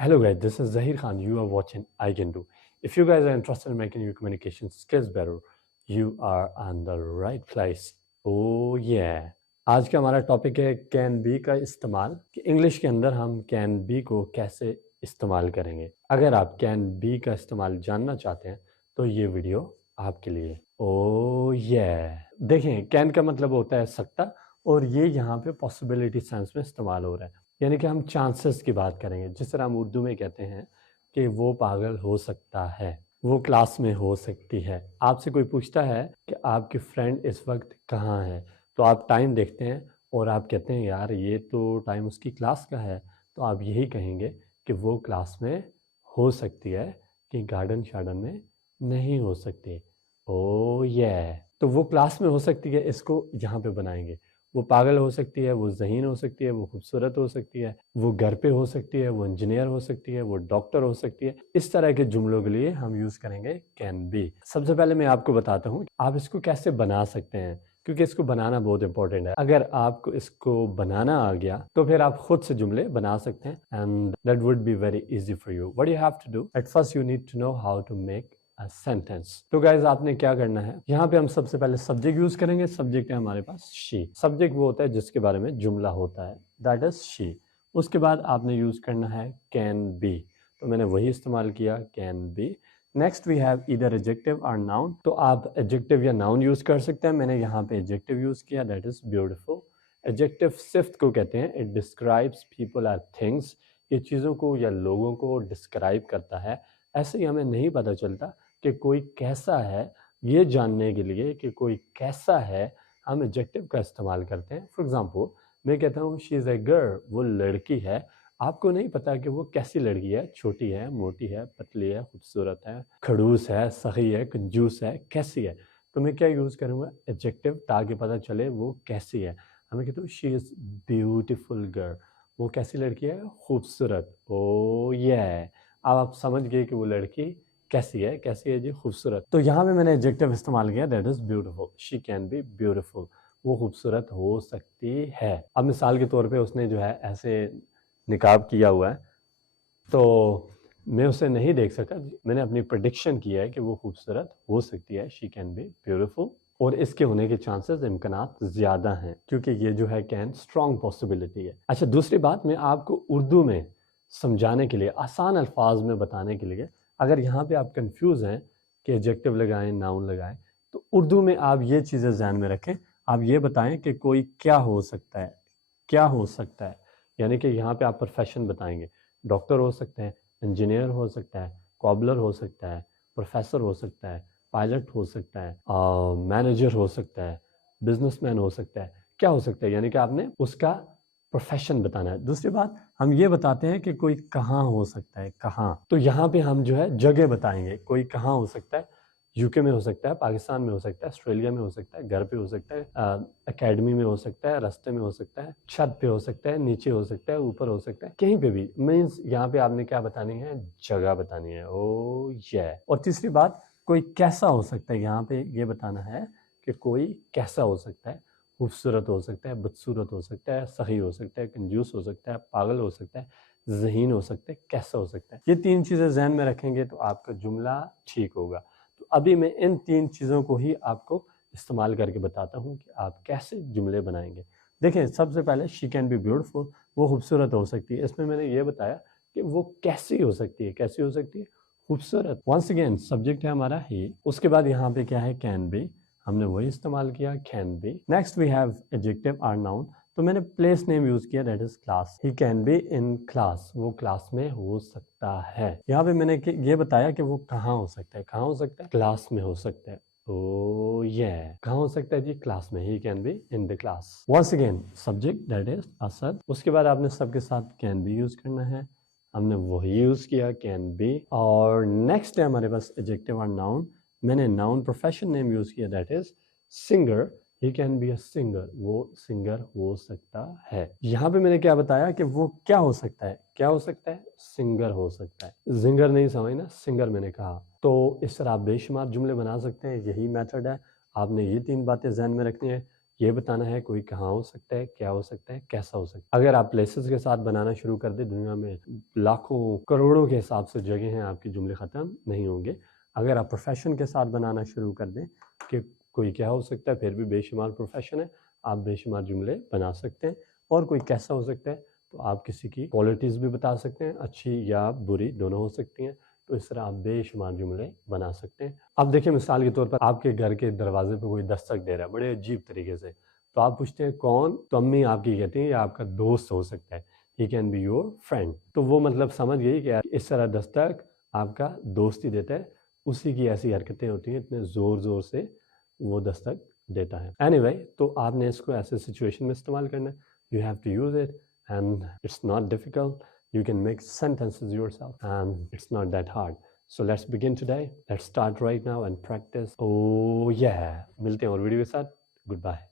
Hello guys, this is Zahir Khan. You are watching I Can Do. If you guys are interested in making your communication skills better, you are on the right place. Oh yeah. आज का हमारा topic है can be का इस्तेमाल कि English के अंदर हम कैन बी को कैसे इस्तेमाल करेंगे। अगर आप कैन बी का इस्तेमाल जानना चाहते हैं तो ये वीडियो आपके लिए। ओह yeah. देखें, कैन का मतलब होता है सकता, और ये यहाँ पे पॉसिबिलिटी सेंस में इस्तेमाल हो रहा है, यानी कि हम चांसेस की बात करेंगे। जिस तरह हम उर्दू में कहते हैं कि वो पागल हो सकता है, वो क्लास में हो सकती है। आपसे कोई पूछता है कि आपकी फ्रेंड इस वक्त कहाँ है, तो आप टाइम देखते हैं और आप कहते हैं यार ये तो टाइम उसकी क्लास का है, तो आप यही कहेंगे कि वो क्लास में हो सकती है कि गार्डन शार्डन में नहीं हो सकती। ओह yeah. तो वो क्लास में हो सकती है, इसको यहाँ पे बनाएंगे। वो पागल हो सकती है, वो ज़हीन हो सकती है, वो खूबसूरत हो सकती है, वो घर पे हो सकती है, वो इंजीनियर हो सकती है, वो डॉक्टर हो सकती है। इस तरह के जुमलों के लिए हम यूज़ करेंगे कैन बी। सबसे पहले मैं आपको बताता हूँ आप इसको कैसे बना सकते हैं, क्योंकि इसको बनाना बहुत इंपॉर्टेंट है। अगर आपको इसको बनाना आ गया तो फिर आप खुद से जुमले बना सकते हैं, and that would be very easy for you. What you have to do, at first you need to know how to make sentence. तो गाइज आपने क्या करना है, यहाँ पे हम सबसे पहले सब्जेक्ट यूज करेंगे। सब्जेक्ट है हमारे पास शी। सब्जेक्ट वो होता है जिसके बारे में जुमला होता है, दैट इज शी। उसके बाद आपने यूज करना है कैन बी, तो मैंने वही इस्तेमाल किया, can be. Next we have either adjective और नाउन, तो आप एडजेक्टिव या नाउन यूज कर सकते हैं। मैंने यहाँ पे एडजेक्टिव यूज किया, दैट इज ब्यूटिफुल। एडजेक्टिव सिफ्त को कहते हैं, इट डिस्क्राइब्स पीपल और थिंग्स। ये चीज़ों को या लोगों को डिस्क्राइब करता है। ऐसे ही हमें नहीं पता चलता कि कोई कैसा है, ये जानने के लिए कि कोई कैसा है हम एडजेक्टिव का इस्तेमाल करते हैं। फॉर एग्जांपल मैं कहता हूँ शी इज़ ए गर्ल, वो लड़की है। आपको नहीं पता कि वो कैसी लड़की है, छोटी है, मोटी है, पतली है, खूबसूरत है, खड़ूस है, सही है, कंजूस है, कैसी है। तो मैं क्या यूज़ करूँगा, एडजेक्टिव, ताकि पता चले वो कैसी है। हमें कहते हो शी इज़ ब्यूटीफुल गर्ल, वो कैसी लड़की है, खूबसूरत। ओ ये अब आप समझ गए कि वो लड़की कैसी है जी, खूबसूरत। तो यहाँ पे मैंने एडजेक्टिव इस्तेमाल किया, that is beautiful. She can be beautiful, वो खूबसूरत हो सकती है। अब मिसाल के तौर पे उसने जो है ऐसे निकाब किया हुआ है, तो मैं उसे नहीं देख सका, मैंने अपनी प्रेडिक्शन किया है कि वो खूबसूरत हो सकती है, शी कैन बी ब्यूटीफुल, और इसके होने के चांसेस, इम्कानात ज़्यादा हैं, क्योंकि ये जो है कैन स्ट्रॉन्ग पॉसिबिलिटी है। अच्छा, दूसरी बात मैं आपको उर्दू में समझाने के लिए, आसान अल्फाज में बताने के लिए, अगर यहाँ पे आप कंफ्यूज हैं कि एडजेक्टिव लगाएं, नाउन लगाएं, तो उर्दू में आप ये चीज़ें ध्यान में रखें। आप ये बताएं कि कोई क्या हो सकता है, क्या हो सकता है, यानी कि यहाँ पे आप प्रोफेशन बताएंगे। डॉक्टर हो सकते हैं, इंजीनियर हो सकता है, कॉबलर हो सकता है, प्रोफेसर हो सकता है, पायलट हो सकता है, मैनेजर हो सकता है, बिजनेसमैन हो सकता है, क्या हो सकता है, यानी कि आपने उसका प्रोफेशन बताना है। दूसरी बात, हम ये बताते हैं कि कोई कहाँ हो सकता है, कहाँ, तो यहाँ पे हम जो है जगह बताएंगे। कोई कहाँ हो सकता है, यूके में हो सकता है, पाकिस्तान में हो सकता है, ऑस्ट्रेलिया में हो सकता है, घर पे हो सकता है, एकेडमी में हो सकता है, रास्ते में हो सकता है, छत पे हो सकता है, नीचे हो सकता है, ऊपर हो सकता है, कहीं पे भी। मीन्स यहाँ पे आपने क्या बतानी है, जगह बतानी है। ओ ये। और तीसरी बात, कोई कैसा हो सकता है, यहाँ पे ये बताना है कि कोई कैसा हो सकता है। खूबसूरत हो सकता है, बदसूरत हो सकता है, सही हो सकता है, कंजूस हो सकता है, पागल हो सकता है, ज़हीन हो सकता है, कैसा हो सकता है। ये तीन चीज़ें ज़हन में रखेंगे तो आपका जुमला ठीक होगा। तो अभी मैं इन तीन चीज़ों को ही आपको इस्तेमाल करके बताता हूँ कि आप कैसे जुमले बनाएंगे। देखें, सबसे पहले शी कैन बी ब्यूटीफुल, वो खूबसूरत हो सकती है। इसमें मैंने ये बताया कि वो कैसी हो सकती है, कैसी हो सकती है, खूबसूरत। वंस अगेन सब्जेक्ट है हमारा ही, उसके बाद यहाँ पे क्या है, कैन बी, हमने वही इस्तेमाल किया, can be. Next we have adjective और नाउन, तो मैंने प्लेस नेम यूज किया, that is class. He can be in class, वो क्लास में हो सकता है। यहाँ पे मैंने ये बताया कि वो कहाँ हो सकता है, कहाँ हो सकता है, क्लास में हो सकता है। ओ ये कहाँ हो सकता है जी, क्लास में। He can be in the class. Once again subject, that is Asad. उसके बाद आपने सबके साथ कैन बी यूज करना है, हमने वही यूज किया, कैन बी। और नेक्स्ट है हमारे पास एडजेक्टिव और नाउन, मैंने नाउन प्रोफेशन नेम यूज किया, that is singer. He can be a singer, वो सिंगर हो सकता है। यहाँ पे मैंने क्या बताया कि वो क्या हो सकता है, क्या हो सकता है, सिंगर हो सकता है। जिंगर नहीं समझना, सिंगर मैंने कहा। तो इस तरह आप बेशुमार जुमले बना सकते हैं, यही मेथड है। आपने ये तीन बातें ध्यान में रखनी है, یہ بتانا ہے کوئی کہاں ہو سکتا ہے, کیا ہو سکتا ہے, کیسا ہو سکتا ہے. اگر آپ پلیسز کے ساتھ بنانا شروع کر دیں, دنیا میں لاکھوں کروڑوں کے حساب سے جگہ ہیں, آپ کے جملے ختم نہیں ہوں گے. اگر آپ پروفیشن کے ساتھ بنانا شروع کر دیں کہ کوئی کیا ہو سکتا ہے, پھر بھی بے شمار پروفیشن ہے, آپ بے شمار جملے بنا سکتے ہیں. اور کوئی کیسا ہو سکتا ہے تو آپ کسی کی کوالٹیز بھی بتا سکتے ہیں, اچھی یا بری دونوں ہو سکتی ہیں. تو اس طرح آپ بے شمار جملے بنا سکتے ہیں. اب دیکھیں مثال کے طور پر آپ کے گھر کے دروازے پہ کوئی دستک دے رہا ہے بڑے عجیب طریقے سے, تو آپ پوچھتے ہیں کون, تو امی آپ کی کہتی ہیں یا آپ کا دوست ہو سکتا ہے, he can be your friend. تو وہ مطلب سمجھ گئی کہ اس طرح دستک آپ کا دوست ہی دیتا ہے, اسی کی ایسی حرکتیں ہوتی ہیں, اتنے زور زور سے وہ دستک دیتا ہے. اینی وے, تو آپ نے اس کو ایسے سچویشن میں استعمال کرنا ہے. You have to use it and it's not difficult. You can make sentences yourself and it's not that hard. So let's begin today. Let's start right now and practice. Oh yeah. ملتے ہیں اور video کے ساتھ. Goodbye.